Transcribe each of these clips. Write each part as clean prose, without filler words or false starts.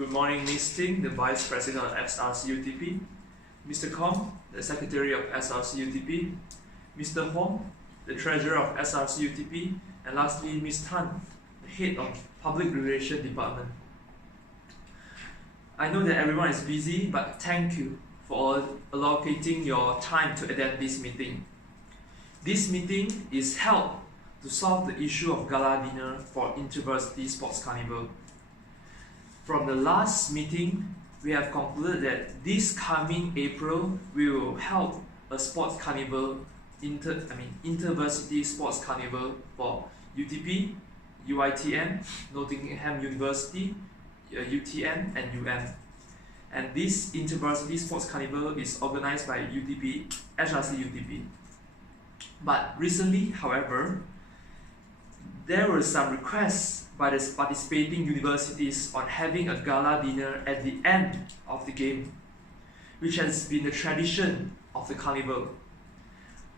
Good morning, Ms. Ting, the Vice President of SRC-UTP, Mr. Kong, the Secretary of SRC-UTP, Mr. Huang, the Treasurer of SRC-UTP, and lastly, Ms. Tan, the Head of Public Relations Department. I know that everyone is busy, but thank you for allocating your time to attend this meeting. This meeting is held to solve the issue of gala dinner for INTER-VARSITY Sports Carnival. From the last meeting, we have concluded that this coming April, we will hold a sports carnival, INTER-VARSITY Sports Carnival for UTP, UITM, Nottingham University, UTN, and UM. And this INTER-VARSITY Sports Carnival is organized by UTP, SRC-UTP. But recently, however, there were some requests by the participating universities on having a gala dinner at the end of the game, which has been the tradition of the carnival.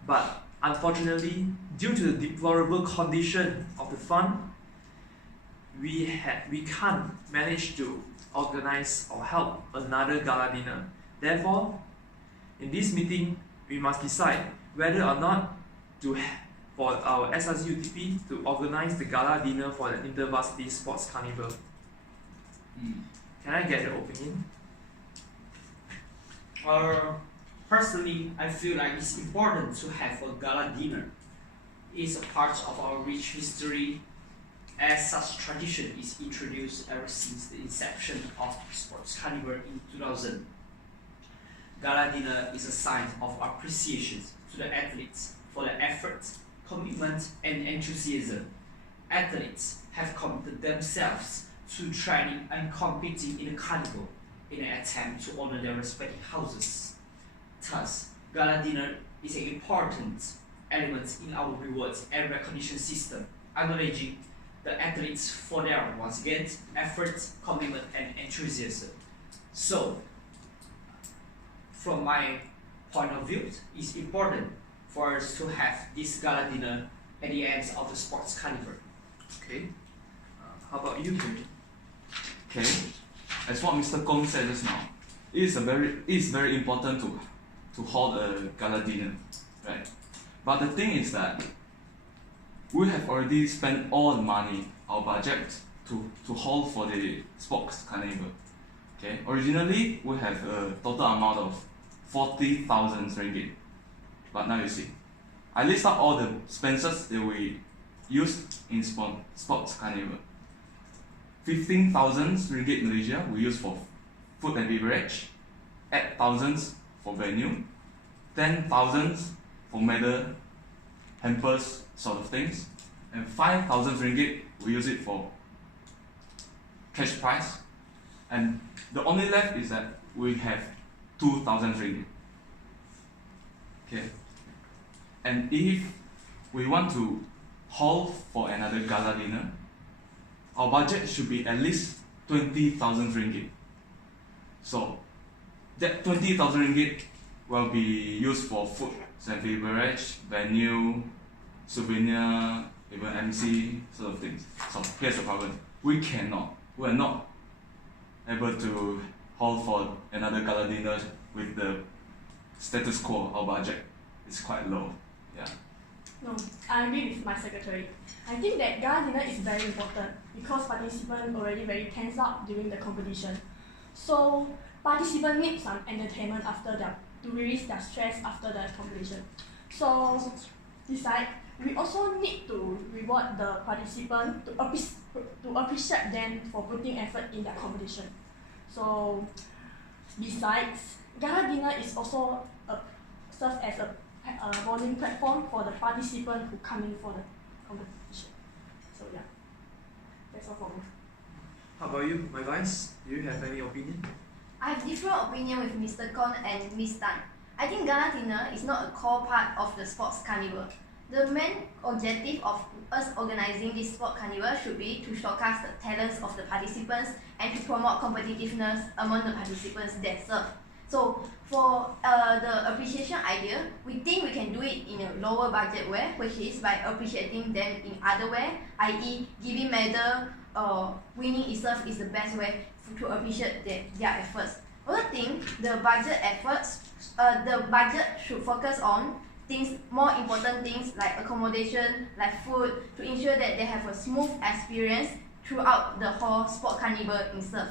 But unfortunately, due to the deplorable condition of the fund, we can't manage to organize or help another gala dinner. Therefore, in this meeting, we must decide whether or not for our SRC-UTP to organize the gala dinner for the INTER-VARSITY Sports Carnival. Can I get your opinion? Personally, I feel like it's important to have a gala dinner. It's a part of our rich history, as such tradition is introduced ever since the inception of Sports Carnival in 2000. Gala dinner is a sign of appreciation to the athletes for their efforts, commitment, and enthusiasm. Athletes have committed themselves to training and competing in the carnival in an attempt to honor their respective houses. Thus, gala dinner is an important element in our rewards and recognition system, acknowledging the athletes for their, once again, efforts, commitment, and enthusiasm. So, from my point of view, it's important for us to have this gala dinner at the end of the sports carnival. Okay. How about you, Ting? Okay. As what Mr. Kong said just now, it is very important to hold a gala dinner, right? But the thing is that we have already spent all the money, our budget, to hold for the sports carnival. Okay. Originally, we have a total amount of 40,000 ringgit. But now you see, I list out all the expenses that we used in sports carnival. 15,000 ringgit Malaysia we use for food and beverage, 8,000 for venue, 10,000 for medal, hampers sort of things, and 5,000 ringgit we use it for cash prize. And the only left is that we have 2,000 ringgit. Okay. And if we want to hold for another gala dinner, our budget should be at least 20,000 ringgit. So that 20,000 ringgit will be used for food and beverage, venue, souvenir, even MC sort of things. So here's the problem: we are not able to hold for another gala dinner with the status quo. Our budget is quite low. Yeah. No, I agree with my secretary. I think that gala dinner is very important because participants already very tense up during the competition. So participants need some entertainment to release their stress after the competition. So besides, we also need to reward the participant to appreciate them for putting effort in their competition. So besides, gala dinner is also serves as a bonding platform for the participants who come in for the competition. So yeah, that's all for me. How about you, my vice? Do you have any opinion? I have different opinion with Mr. Kon and Ms. Tan. I think gala dinner is not a core part of the sports carnival. The main objective of us organizing this sport carnival should be to showcase the talents of the participants and to promote competitiveness among the participants themselves. So for the appreciation idea, we think we can do it in a lower budget way, which is by appreciating them in other way, i.e. giving medal winning itself is the best way to appreciate their efforts. Other thing, the budget should focus on things, more important things like accommodation, like food, to ensure that they have a smooth experience throughout the whole sport carnival itself.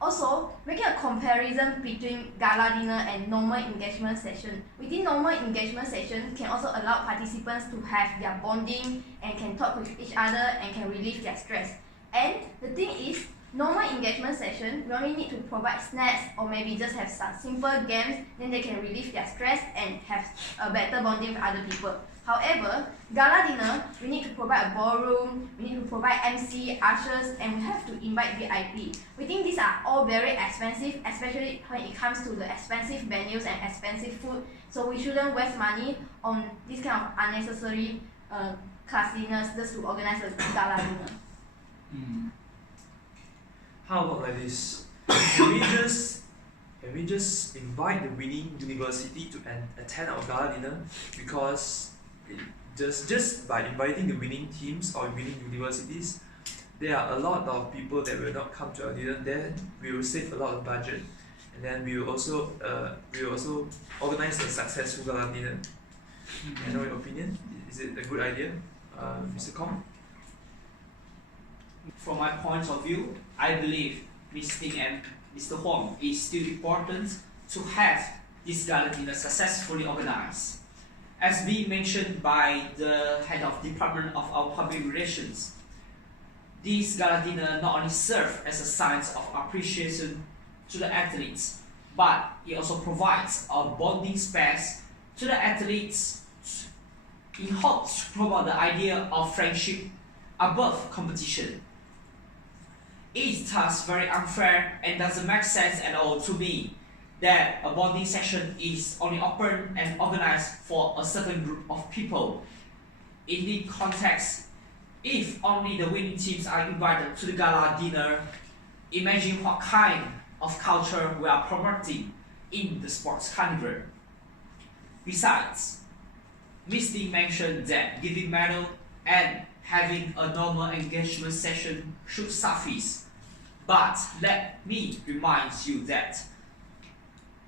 Also, making a comparison between gala dinner and normal engagement session. Within normal engagement session can also allow participants to have their bonding and can talk with each other and can relieve their stress. And the thing is, normal engagement session, we only need to provide snacks or maybe just have some simple games, then they can relieve their stress and have a better bonding with other people. However, gala dinner, we need to provide a ballroom, we need to provide MC, ushers, and we have to invite VIP. We think these are all very expensive, especially when it comes to the expensive venues and expensive food. So we shouldn't waste money on this kind of unnecessary costliness just to organize a gala dinner. How about like this? Can we just invite the winning university to attend our gala dinner? Because just by inviting the winning teams or winning universities, there are a lot of people that will not come to our dinner. Then we will save a lot of budget, and then we will also organize a successful gala dinner. I know your opinion. Is it a good idea, Mr. Kong? From my point of view, I believe Ms. Ting and Mr. Huang is still important to have this gala dinner successfully organized. As being mentioned by the head of department of our public relations, this gala dinner not only serves as a sign of appreciation to the athletes, but it also provides a bonding space to the athletes in hopes to promote the idea of friendship above competition. It is thus very unfair and doesn't make sense at all to me that a bonding session is only open and organized for a certain group of people. In this context, if only the winning teams are invited to the gala dinner, imagine what kind of culture we are promoting in the sports carnival. Besides, Ms. Ling mentioned that giving medal and having a normal engagement session should suffice. But let me remind you that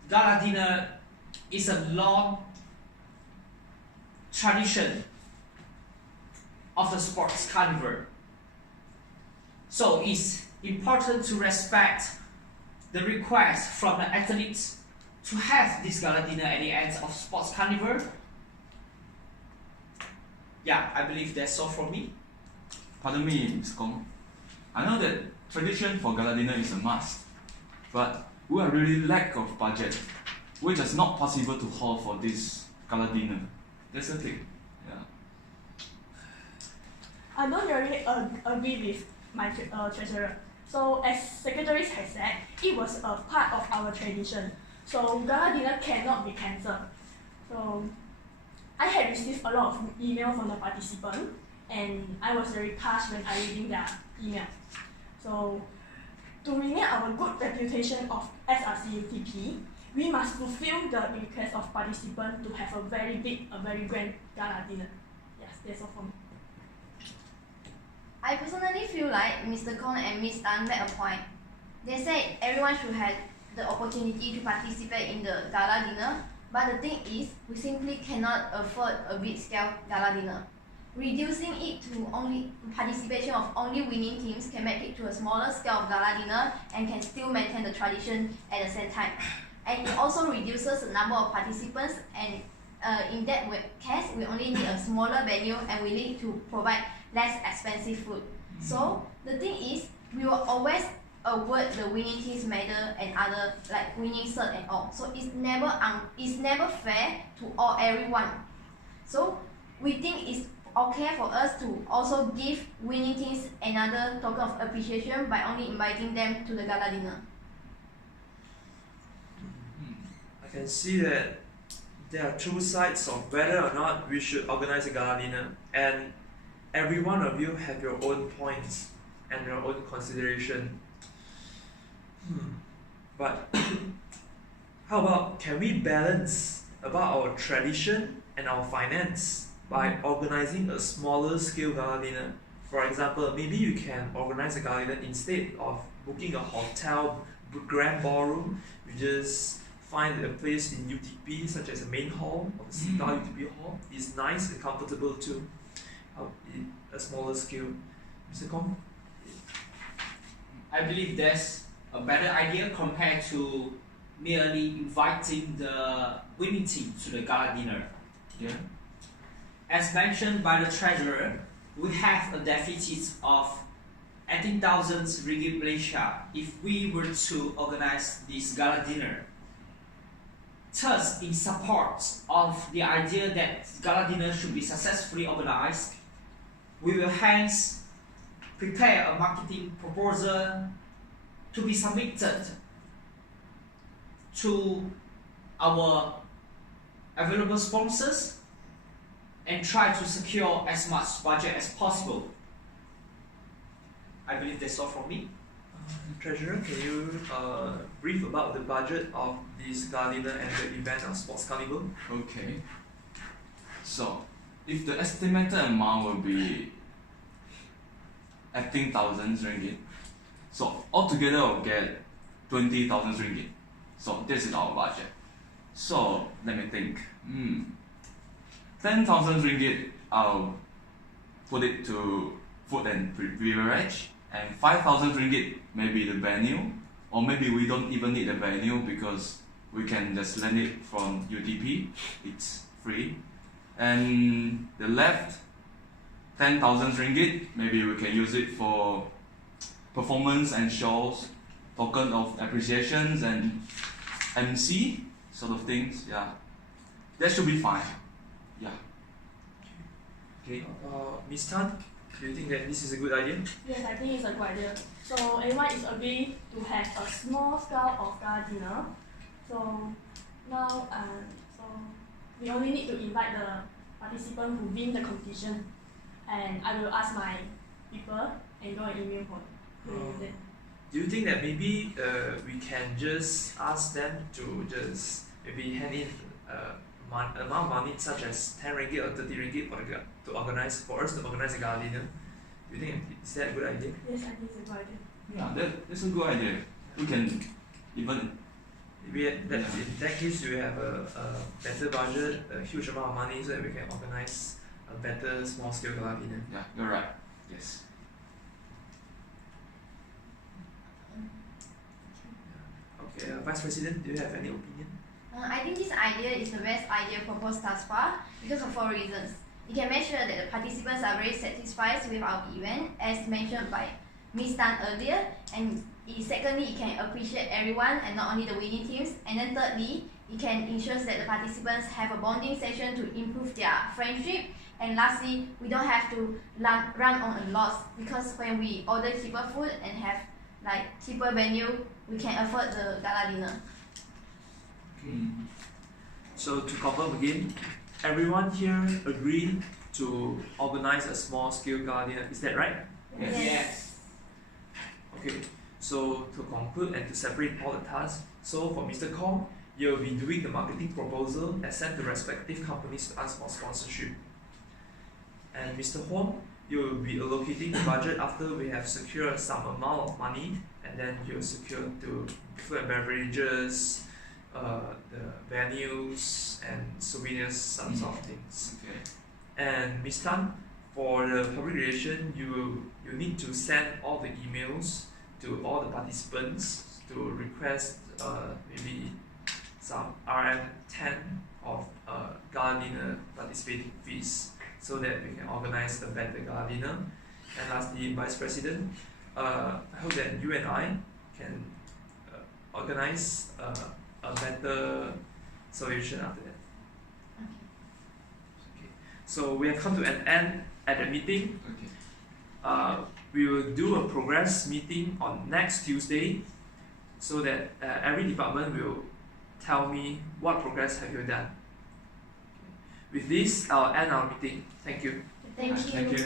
gala dinner is a long tradition of the sports carnival. So it's important to respect the request from the athletes to have this gala dinner at the end of sports carnival. Yeah, I believe that's all from me. Pardon me, Mr. Kong. I know that tradition for gala dinner is a must, but we are really lack of budget, which is not possible to hold for this gala dinner. That's the thing. Yeah. I don't really agree with my treasurer. So as secretaries has said, it was a part of our tradition. So gala dinner cannot be cancelled. So I had received a lot of email from the participants, and I was very touched when I reading their email. So to remain our good reputation of SRCUTP, we must fulfill the request of participants to have a very big, a very grand gala dinner. Yes, that's all from me. I personally feel like Mr. Kong and Ms. Tan made a point. They said everyone should have the opportunity to participate in the gala dinner, but the thing is, we simply cannot afford a big-scale gala dinner. Reducing it to only participation of only winning teams can make it to a smaller scale of gala dinner and can still maintain the tradition at the same time. And it also reduces the number of participants, and in that case, we only need a smaller venue and we need to provide less expensive food. So the thing is, we will always award the winning team's medal and other like winning cert and all. So it's never fair to everyone. So we think it's okay for us to also give winning teams another token of appreciation by only inviting them to the gala dinner. I can see that there are two sides of whether or not we should organize a gala dinner, and every one of you have your own points and your own consideration. But how about, can we balance about our tradition and our finance by organizing a smaller scale gala dinner? For example, maybe you can organize a gala dinner instead of booking a hotel grand ballroom. You just find a place in UTP, such as a main hall or the Gala UTP hall. It's nice and comfortable too. In a smaller scale. Mr. Kong? I believe that's a better idea compared to merely inviting the winning team to the gala dinner. Yeah. As mentioned by the treasurer, we have a deficit of 18,000 ringgit Malaysia if we were to organize this gala dinner. Thus, in support of the idea that gala dinner should be successfully organized, we will hence prepare a marketing proposal to be submitted to our available sponsors and try to secure as much budget as possible. I believe that's all from me. Treasurer, can you brief about the budget of this gala dinner and the event of Sports Carnival? Okay. So, if the estimated amount will be 18,000 ringgit, so altogether I'll get 20,000 ringgit. So this is our budget. So let me think. 10,000 ringgit I'll put it to food and beverage, and 5,000 ringgit maybe the venue, or maybe we don't even need the venue because we can just lend it from UTP. It's free. And the left 10,000 ringgit, maybe we can use it for performance and shows, token of appreciations and MC sort of things. Yeah, that should be fine. Yeah. Okay. Ms. Tan, do you think that this is a good idea? Yes, I think it's a good idea. So everyone is agreed to have a small scale of gala dinner. So now, so we only need to invite the participants who win the competition, and I will ask my people and go and email for them. Do you think that maybe we can just ask them to just maybe hand in amount of money such as 10 ringgit or 30 ringgit for us to organize a gala dinner? Do you think is that a good idea? Yes, I think it's a good idea. Yeah, that's a good idea. We can even Maybe in that case we have a better budget, a huge amount of money, so that we can organize a better small scale gala dinner. yeah, you're right. Yes. Okay, Vice President, do you have any opinion? I think this idea is the best idea proposed thus far because of 4 reasons. It can make sure that the participants are very satisfied with our event, as mentioned by Ms. Tan earlier, and secondly, it can appreciate everyone and not only the winning teams, and then thirdly, it can ensure that the participants have a bonding session to improve their friendship, and lastly, we don't have to run on a loss because when we order cheaper food and have like cheaper venue, we can afford the gala dinner. Okay. So to confirm again, everyone here agreed to organize a small scale gala dinner. Is that right? Yes. Okay. So to conclude and to separate all the tasks, so for Mr. Kong, you'll be doing the marketing proposal and send the respective companies to ask for sponsorship. And Mr. Huong, you will be allocating the budget after we have secured some amount of money, and then you'll secure to food and beverages, the venues and souvenirs, some sort of things. Okay. And Ms. Tan, for the public relation, you need to send all the emails to all the participants to request maybe some RM10 of gala dinner participating fees, so that we can organize a better gala dinner. And lastly, Vice President, I hope that you and I can organize a better solution after that. Okay. So we have come to an end at the meeting. Okay. We will do a progress meeting on next Tuesday, so that every department will tell me what progress have you done. With this, I'll end our meeting. Thank you. Thank you. Thank you.